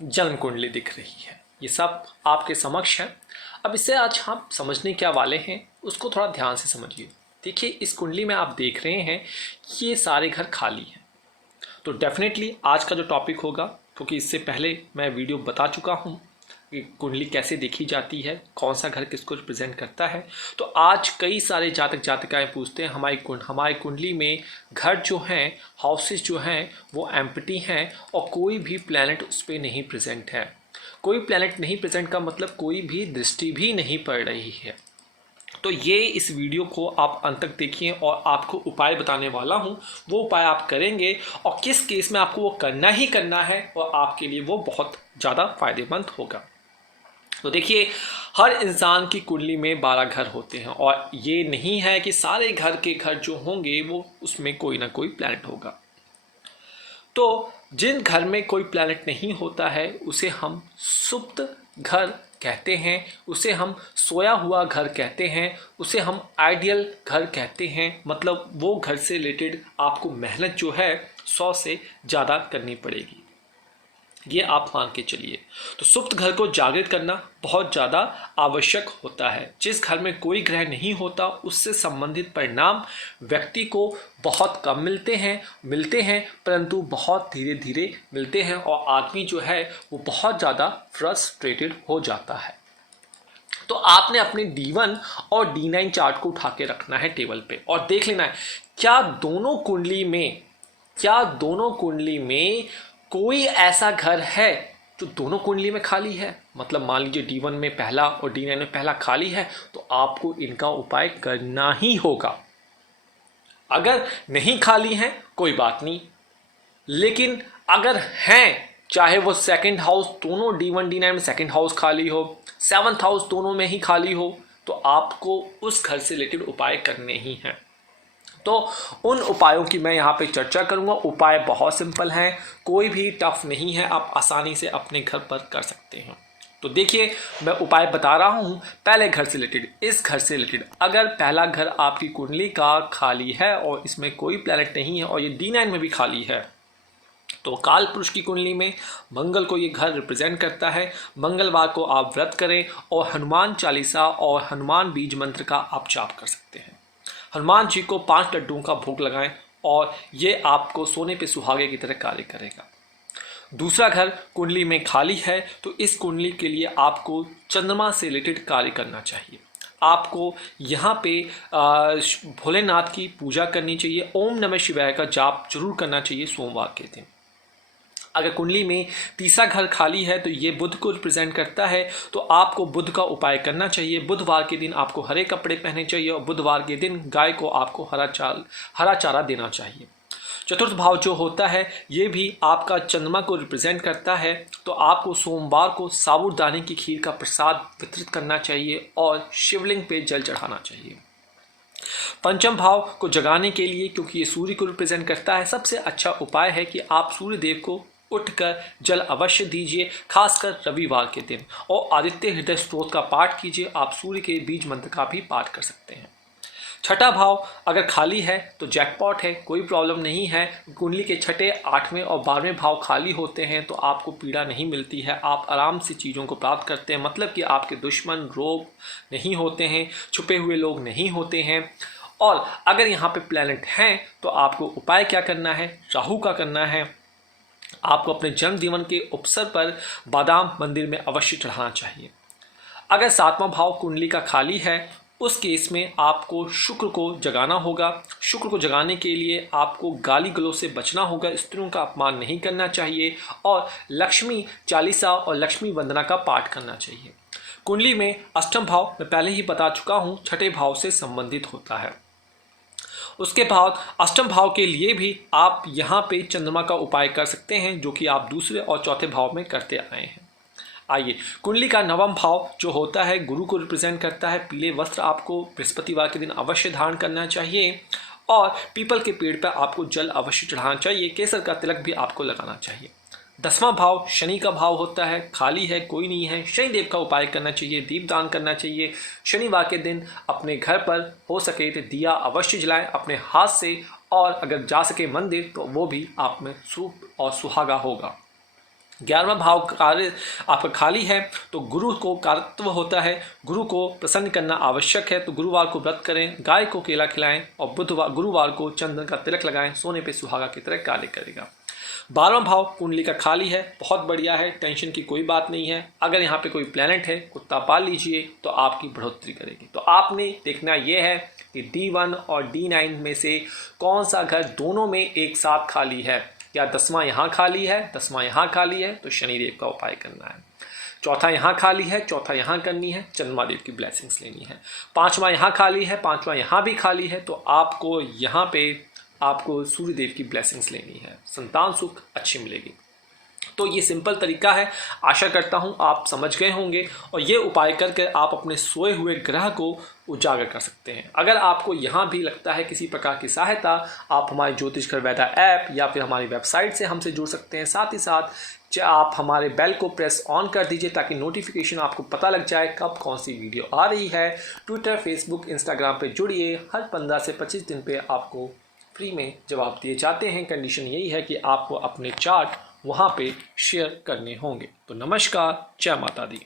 जन्म कुंडली दिख रही है, ये सब आपके समक्ष है। अब इसे आज हम समझने क्या वाले हैं उसको थोड़ा ध्यान से समझिए। देखिए, इस कुंडली में आप देख रहे हैं कि ये सारे घर खाली हैं। तो डेफिनेटली आज का जो टॉपिक होगा, क्योंकि इससे पहले मैं वीडियो बता चुका हूँ कि कुंडली कैसे देखी जाती है, कौन सा घर किसको रिप्रेजेंट करता है, तो आज कई सारे जातक जातिकाएं पूछते हैं हमारी कुंडली में घर जो हैं, हाउसेस जो हैं, वो एम्प्टी हैं और कोई भी प्लैनेट उस पर नहीं प्रेजेंट है। कोई प्लैनेट नहीं प्रेजेंट का मतलब कोई भी दृष्टि भी नहीं पड़ रही है। तो ये इस वीडियो को आप अंत तक देखिए और आपको उपाय बताने वाला हूँ, वो उपाय आप करेंगे और किस केस में आपको वो करना ही करना है और आपके लिए वो बहुत ज़्यादा फायदेमंद होगा। तो देखिए, हर इंसान की कुंडली में 12 घर होते हैं और ये नहीं है कि सारे घर के घर जो होंगे वो उसमें कोई ना कोई प्लैनेट होगा। तो जिन घर में कोई प्लैनेट नहीं होता है उसे हम सुप्त घर कहते हैं, उसे हम सोया हुआ घर कहते हैं, उसे हम आइडियल घर कहते हैं। मतलब वो घर से रिलेटेड आपको मेहनत जो है 100 से ज़्यादा करनी पड़ेगी, ये आप मान के चलिए। तो सुप्त घर को जागृत करना बहुत ज़्यादा आवश्यक होता है। जिस घर में कोई ग्रह नहीं होता उससे संबंधित परिणाम व्यक्ति को बहुत कम मिलते हैं परंतु बहुत धीरे धीरे मिलते हैं और आदमी जो है वो बहुत ज़्यादा फ्रस्ट्रेटेड हो जाता है। तो आपने अपने D1 और D9 चार्ट को उठा के रखना है टेबल पे और देख लेना है क्या दोनों कुंडली में कोई ऐसा घर है जो दोनों कुंडली में खाली है। मतलब मान लीजिए D1 में पहला और D9 में पहला खाली है, तो आपको इनका उपाय करना ही होगा। अगर नहीं खाली है कोई बात नहीं, लेकिन अगर हैं, चाहे वो सेकंड हाउस दोनों D1 D9 में सेकंड हाउस खाली हो, 7th हाउस दोनों में ही खाली हो, तो आपको उस घर से रिलेटेड उपाय करने ही हैं। तो उन उपायों की मैं यहाँ पे चर्चा करूँगा। उपाय बहुत सिंपल हैं, कोई भी टफ नहीं है, आप आसानी से अपने घर पर कर सकते हैं। तो देखिए, मैं उपाय बता रहा हूँ पहले घर से रिलेटेड। इस घर से रिलेटेड अगर पहला घर आपकी कुंडली का खाली है और इसमें कोई प्लैनेट नहीं है और ये D9 में भी खाली है, तो काल पुरुष की कुंडली में मंगल को ये घर रिप्रेजेंट करता है। मंगलवार को आप व्रत करें और हनुमान चालीसा और हनुमान बीज मंत्र का आप जाप कर सकते हैं। हनुमान जी को 5 लड्डुओं का भोग लगाएं और ये आपको सोने पे सुहागे की तरह कार्य करेगा। दूसरा घर कुंडली में खाली है, तो इस कुंडली के लिए आपको चंद्रमा से रिलेटेड कार्य करना चाहिए। आपको यहाँ पे भोलेनाथ की पूजा करनी चाहिए, ओम नमः शिवाय का जाप जरूर करना चाहिए सोमवार के दिन। अगर कुंडली में तीसरा घर खाली है तो ये बुध को रिप्रेजेंट करता है, तो आपको बुध का उपाय करना चाहिए। बुधवार के दिन आपको हरे कपड़े पहनने चाहिए और बुधवार के दिन गाय को आपको हरा चारा देना चाहिए। चतुर्थ भाव जो होता है ये भी आपका चंद्रमा को रिप्रेजेंट करता है, तो आपको सोमवार को साबूदाने की खीर का प्रसाद वितरित करना चाहिए और शिवलिंग पे जल चढ़ाना चाहिए। पंचम भाव को जगाने के लिए, क्योंकि ये सूर्य को रिप्रेजेंट करता है, सबसे अच्छा उपाय है कि आप सूर्य देव को उठकर जल अवश्य दीजिए, खासकर रविवार के दिन, और आदित्य हृदय स्तोत्र का पाठ कीजिए। आप सूर्य के बीज मंत्र का भी पाठ कर सकते हैं। छठा भाव अगर खाली है तो जैकपॉट है, कोई प्रॉब्लम नहीं है। कुंडली के छठे, 8वें और 12वें भाव खाली होते हैं तो आपको पीड़ा नहीं मिलती है, आप आराम से चीज़ों को प्राप्त करते हैं। मतलब कि आपके दुश्मन रोग नहीं होते हैं, छुपे हुए लोग नहीं होते हैं। और अगर यहाँ पे प्लैनेट हैं तो आपको उपाय क्या करना है, राहु का करना है। आपको अपने जन्म दिवस के अवसर पर बादाम मंदिर में अवश्य चढ़ाना चाहिए। अगर 7वां भाव कुंडली का खाली है उस केस में आपको शुक्र को जगाना होगा। शुक्र को जगाने के लिए आपको गाली गलौज से बचना होगा, स्त्रियों का अपमान नहीं करना चाहिए और लक्ष्मी चालीसा और लक्ष्मी वंदना का पाठ करना चाहिए। कुंडली में अष्टम भाव मैं पहले ही बता चुका हूँ, छठे भाव से संबंधित होता है। उसके बाद अष्टम भाव के लिए भी आप यहाँ पे चंद्रमा का उपाय कर सकते हैं, जो कि आप दूसरे और चौथे भाव में करते आए हैं। आइए, कुंडली का 9वां भाव जो होता है गुरु को रिप्रेजेंट करता है। पीले वस्त्र आपको बृहस्पतिवार के दिन अवश्य धारण करना चाहिए और पीपल के पेड़ पर आपको जल अवश्य चढ़ाना चाहिए। केसर का तिलक भी आपको लगाना चाहिए। 10वां भाव शनि का भाव होता है, खाली है, कोई नहीं है। शनिदेव का उपाय करना चाहिए, दीपदान करना चाहिए। शनिवार के दिन अपने घर पर हो सके तो दिया अवश्य जलाएं अपने हाथ से, और अगर जा सके मंदिर तो वो भी आप में शुभ और सुहागा होगा। 11वां भाव कार्य आपका खाली है तो गुरु को कारकत्व होता है, गुरु को प्रसन्न करना आवश्यक है। तो गुरुवार को व्रत करें, गाय को केला खिलाएं और गुरुवार को चंदन का तिलक लगाएं, सोने पे सुहागा की तरह कार्य करेगा। 12वां भाव कुंडली का खाली है, बहुत बढ़िया है, टेंशन की कोई बात नहीं है। अगर यहाँ पे कोई प्लेनेट है, कुत्ता पाल लीजिए तो आपकी बढ़ोतरी करेगी। तो आपने देखना ये है कि D1 और D9 में से कौन सा घर दोनों में एक साथ खाली है। या 10वां यहाँ खाली है, 10वां यहाँ खाली है तो शनिदेव का उपाय करना है। चौथा यहाँ खाली है, चौथा यहाँ करनी है, चंद्रमा देव की ब्लेसिंग्स लेनी है। 5वां यहाँ खाली है, 5वां यहाँ भी खाली है तो आपको यहाँ पे आपको सूर्यदेव की ब्लेसिंग्स लेनी है, संतान सुख अच्छी मिलेगी। तो ये सिंपल तरीका है, आशा करता हूँ आप समझ गए होंगे और ये उपाय करके आप अपने सोए हुए ग्रह को उजागर कर सकते हैं। अगर आपको यहाँ भी लगता है किसी प्रकार की सहायता, आप हमारे ज्योतिष घर वैदा ऐप या फिर हमारी वेबसाइट से हमसे जुड़ सकते हैं। साथ ही साथ आप हमारे बेल को प्रेस ऑन कर दीजिए ताकि नोटिफिकेशन आपको पता लग जाए कब कौन सी वीडियो आ रही है। ट्विटर, फेसबुक, इंस्टाग्राम पे जुड़िए, हर 15 से 25 दिन पे आपको फ्री में जवाब दिए जाते हैं। कंडीशन यही है कि आपको अपने चार्ट वहाँ पे शेयर करने होंगे। तो नमस्कार, जय माता दी।